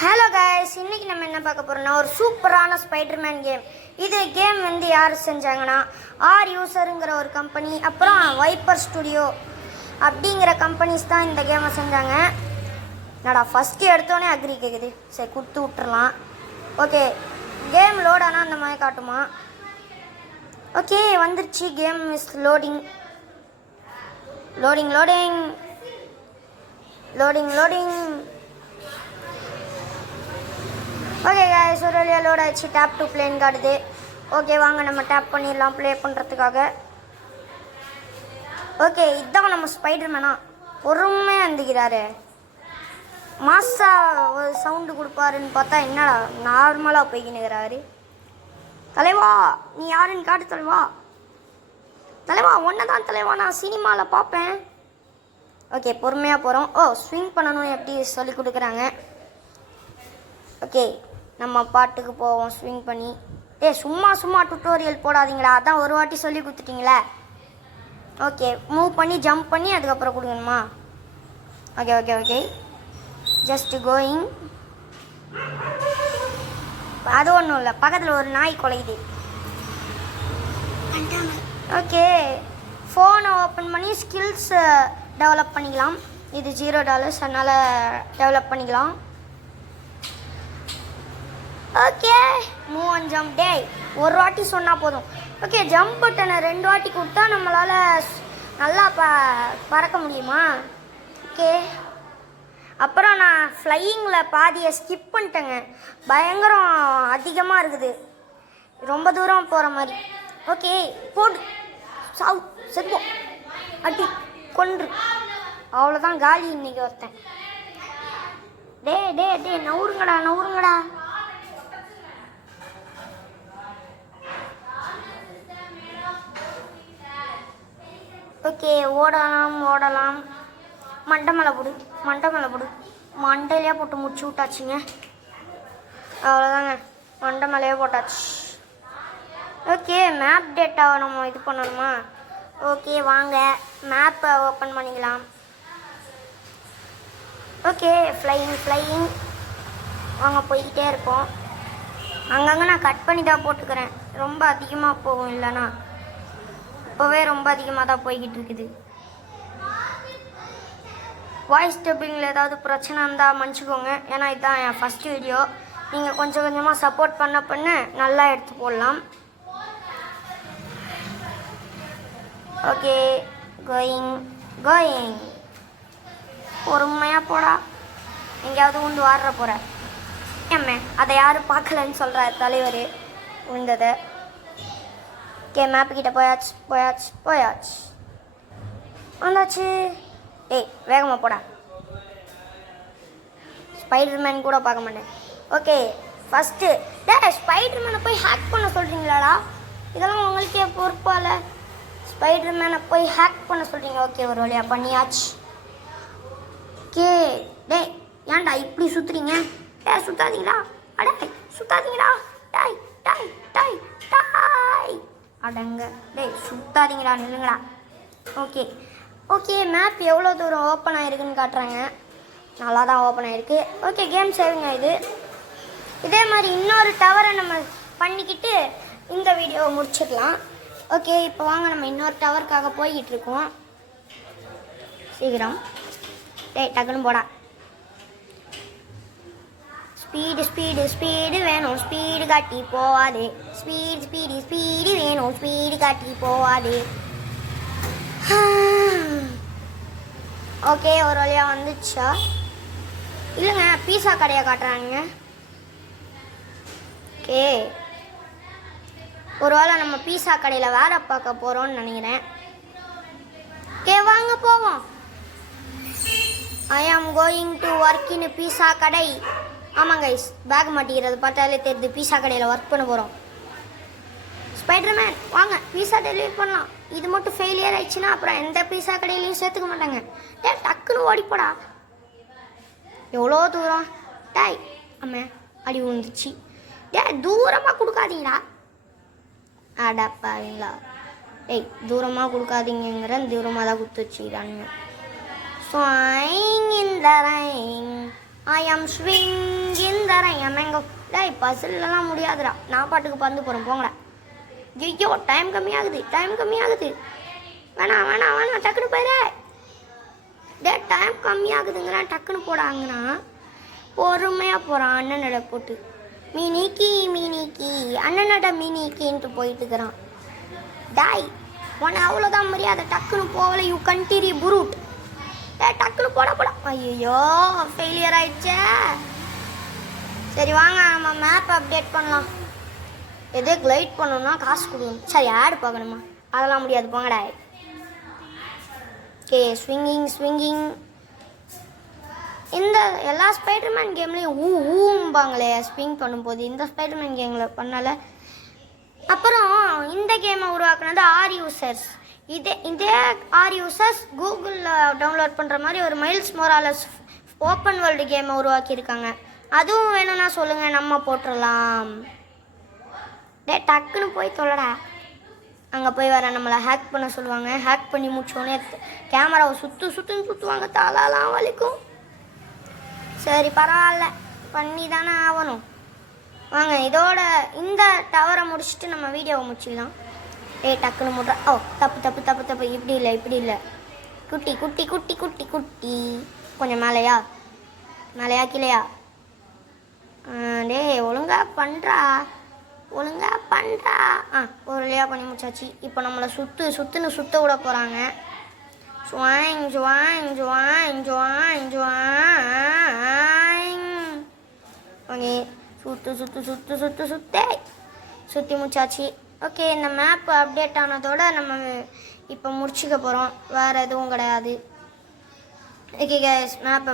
Hello guys, இன்னைக்கு நம்ம என்ன பார்க்க போறோம்னா ஒரு சூப்பரான ஸ்பைடர்மேன் கேம். இது கேம் வந்து யார் செஞ்சாங்கன்னா ஆர் யூசருங்கிற ஒரு கம்பெனி, அப்புறம் வைப்பர் ஸ்டுடியோ அப்படிங்கிற கம்பெனிஸ் தான் இந்த கேமை செஞ்சாங்க. என்னடா ஃபஸ்ட்டு எடுத்தோடனே அக்ரி கேட்குது, சரி கொடுத்து விட்டுறலாம். ஓகே, கேம் லோட் ஆனால் அந்த மாதிரி காட்டுமா? ஓகே வந்துருச்சு, game is loading loading loading loading loading. Okay guys, ஒரு வழியாக லோட் ஆகிடுச்சு. டேப் டு பிளேன்னு காட்டுது. ஓகே வாங்க நம்ம டேப் பண்ணிடலாம் ப்ளே பண்ணுறதுக்காக. ஓகே, இதுதான் நம்ம ஸ்பைடர்மேனா பொறுமையாக இருந்துக்கிறாரு. மாசா ஒரு சவுண்டு கொடுப்பாருன்னு பார்த்தா என்னடா நார்மலாக போய்க்கினுக்கிறாரு. தலைவா நீ யாருன்னு காட்டு தலைவா. தலைவா ஒன்றை தான் தலைவா, நான் சினிமாவில் பார்ப்பேன். ஓகே பொறுமையாக போகிறோம். ஓ ஸ்விங் பண்ணணும் எப்படி சொல்லி கொடுக்குறாங்க. ஓகே நம்ம பாட்டுக்கு போவோம் ஸ்விங் பண்ணி. சும்மா சும்மா டுட்டோரியல் போடாதீங்களா, அதான் ஒரு வாட்டி சொல்லி கொடுத்துட்டீங்களே. ஓகே மூவ் பண்ணி ஜம்ப் பண்ணி அதுக்கப்புறம் கொடுக்கணுமா? Okay okay okay just going. அது ஒன்றும் இல்லை, பக்கத்தில் ஒரு நாய் குலையுது. ஓகே ஃபோனை ஓப்பன் பண்ணி ஸ்கில்ஸ் டெவலப் பண்ணிக்கலாம். இது $0, அதனால் டெவலப் பண்ணிக்கலாம். Okay move and jump. டே ஒரு வாட்டி சொன்னால் போதும். ஓகே ஜம்ப் பட்டனை 2 வாட்டி கொடுத்தா நம்மளால் நல்லா பறக்க முடியுமா? ஓகே அப்புறம் நான் ஃப்ளையிங்கில் பாதியை ஸ்கிப் பண்ணிட்டேங்க. பயங்கரம் அதிகமாக இருக்குது, ரொம்ப தூரம் போகிற மாதிரி. ஓகே போடு, சாவு செத்துப்போம், அடி கொன்று, அவ்வளோதான் காலி இன்னைக்கு ஒருத்தன். டே டே டே நவுருங்கடா நவுருங்கடா. ஓகே ஓடலாம் ஓடலாம். மண்டை மேலே போடு, மண்டை மேலே போடு. மண்டையிலே போட்டு முடிச்சு விட்டாச்சுங்க. அவ்வளோதாங்க, மண்டை மேலேயே போட்டாச்சு. ஓகே மேப் டேட்டாவை நம்ம இது பண்ணணுமா? ஓகே வாங்க மேப்பை ஓப்பன் பண்ணிக்கலாம். ஓகே ஃப்ளையிங் ஃப்ளையிங் வாங்க போய்கிட்டே இருப்போம். அங்கங்கே நான் கட் பண்ணி தான் போட்டுக்கிறேன், ரொம்ப அதிகமாக போகும். இல்லைனா இப்போவே ரொம்ப அதிகமாக தான் போய்கிட்டு இருக்குது. வாய்ஸ் டப்பிங்கில் ஏதாவது பிரச்சனை இருந்தால் மன்னிச்சிக்கோங்க, ஏன்னா இதுதான் என் ஃபஸ்ட் வீடியோ. நீங்கள் கொஞ்சம் கொஞ்சமாக சப்போர்ட் பண்ண நல்லா எடுத்து போடலாம். Okay going going. பொறுமையாக போடா, எங்கேயாவது உண்டு வாடுற போகிற. ஏம்மே அதை யாரும் பார்க்கலன்னு சொல்கிறார் தலைவர் உண்டதை. ஓகே மேப்பு கிட்ட போயாச்சு போயாச்சு போயாச்சு வந்தாச்சு. வேகமாக போடா, ஸ்பைடர்மேன் கூட பார்க்க மாட்டேன். ஓகே ஃபஸ்ட்டு ஸ்பைடர்மேனை போய் ஹேக் பண்ண சொல்கிறீங்களாடா? இதெல்லாம் உங்களுக்கே பொறுப்பால். ஸ்பைடர்மேனை போய் ஹேக் பண்ண சொல்கிறீங்க. ஓகே ஒரு வழியாக பண்ணியாச்சு. ஓகே ஏன்டா இப்படி சுற்றுறீங்க? சுத்தாதீங்களா, அடே சுத்தாதீங்களா, டாய் டாய் டாய் டாய் அடங்க. சுத்தாதீங்களா, நில்லுங்களா. ஓகே ஓகே மேப் எவ்வளோ தூரம் ஓப்பன் ஆகிருக்குன்னு காட்டுறாங்க. நல்லா தான் ஓப்பன் ஆகிருக்கு. ஓகே கேம் சேவிங் ஆகுது. இதே மாதிரி இன்னொரு டவரை நம்ம பண்ணிக்கிட்டு இந்த வீடியோவை முடிச்சிடலாம். ஓகே இப்போ வாங்க நம்ம இன்னொரு டவருக்காக போய்கிட்டு இருக்கோம். சீக்கிரம் டக்குன்னு போடா. ஸ்பீடு ஸ்பீடு ஸ்பீடு வேணும், ஸ்பீடு காட்டி போவாது. ஸ்பீடு ஸ்பீடு ஸ்பீடு வேணும், ஸ்பீடு காட்டி போவாது. ஓகே ஒரு வழியாக வந்துச்சா? இல்லைங்க பீஸா கடையை காட்டுறாங்க. ஓகே ஒரு வேளை நம்ம பீஸா கடையில் வேலை பார்க்க போகிறோம்னு நினைக்கிறேன். ஓகே வாங்க போவோம். I am going to work in pizza கடை. ஆமாம் கைஸ், பேக் மாட்டிக்கிறது பார்த்தாலே தெரியுது பீஸா கடையில் ஒர்க் பண்ண போகிறோம். ஸ்பைடர்மேன் வாங்க பீஸா டெலிவரி பண்ணலாம். இது மட்டும் ஃபெயிலியர் ஆயிடுச்சுன்னா அப்புறம் எந்த பீஸா கடையிலையும் சேர்த்துக்க மாட்டாங்க. டக்குன்னு ஓடிப்போடா. எவ்வளோ தூரம் டாய் ஆமே அடி விழுந்துச்சு. தூரமாக கொடுக்காதீங்களா, அடப்பாவீங்களா. தூரமாக கொடுக்காதீங்கிற தூரமாக தான் கொடுத்து வச்சுக்கிறானுங்க. Swing in the rain, I am swing இங்கேருந்து தரேன் என் மேங்கோ. டேய் பசிலெலாம் முடியாதுடா, நான் பாட்டுக்கு பறந்து போகிறேன் போங்களேன். ஐயோ டைம் கம்மியாகுது, டைம் கம்மியாகுது. வேணாம் வேணாம் வேணாம், டக்குன்னு போயிடு. டே டைம் கம்மியாகுதுங்கிறான், டக்குன்னு போடாங்கன்னா பொறுமையாக போகிறான் அண்ணனோட போட்டு. மினிக்கி மினிக்கி அண்ணனோட மினிக்கின்ட்டு போயிட்டு இருக்கிறான். டாய் உன்னை அவ்வளோதான் மரியாதை, டக்குன்னு போகல, யூ கண்டிரி புரூட். டே டக்குன்னு போட. ஐயோ ஃபெயிலியர் ஆயிடுச்சே. சரி வாங்க நம்ம மேப் அப்டேட் பண்ணலாம். எதே கிளைட் பண்ணணும்னா காசு கொடுக்கணும். சரி ஆடு பார்க்கணுமா, அதெல்லாம் முடியாது போங்கடா. Okay swinging. இந்த எல்லா ஸ்பைடர்மேன் கேம்லேயும் ஊம்பாங்களே ஸ்விங் பண்ணும்போது, இந்த ஸ்பைடர்மேன் கேமில் பண்ணலை. அப்புறம் இந்த கேமை உருவாக்குனது ஆர் யூசர்ஸ். இதே ஆர் யூசர்ஸ் கூகுளில் டவுன்லோட் பண்ணுற மாதிரி ஒரு மைல்ஸ் மொராலஸ் ஓப்பன் வேர்ல்டு கேமை உருவாக்கியிருக்காங்க. அதுவும் வேணும்னா சொல்லுங்கள், நம்ம போட்டுடலாம். டக்குன்னு போய் தொலைடா. அங்கே போய் வர நம்மளை ஹேக் பண்ண சொல்லுவாங்க. ஹேக் பண்ணி முடிச்சோடனே கேமராவை சுற்றுவாங்க, தாளாலாம் வலிக்கும். சரி பரவாயில்ல, பண்ணி தானே ஆகணும். வாங்க இதோட இந்த டவரை முடிச்சுட்டு நம்ம வீடியோவை முடிச்சிடலாம். டக்குன்னு முட்றா. ஓ தப்பு, இப்படி இல்லை. குட்டி கொஞ்சம் மேலையா கீழையா? டே ஒழுங்கா பண்ணுறா. ஒரு வழியாக பண்ணி முடிச்சாச்சு. இப்போ நம்மளை சுற்றுன்னு சுத்த விட போகிறாங்க. ஓகே சுற்றி முடிச்சாச்சு. ஓகே இந்த மேப் அப்டேட் ஆனதோட நம்ம இப்போ முடிச்சுக்க போகிறோம், வேறு எதுவும் கிடையாது. Okay guys map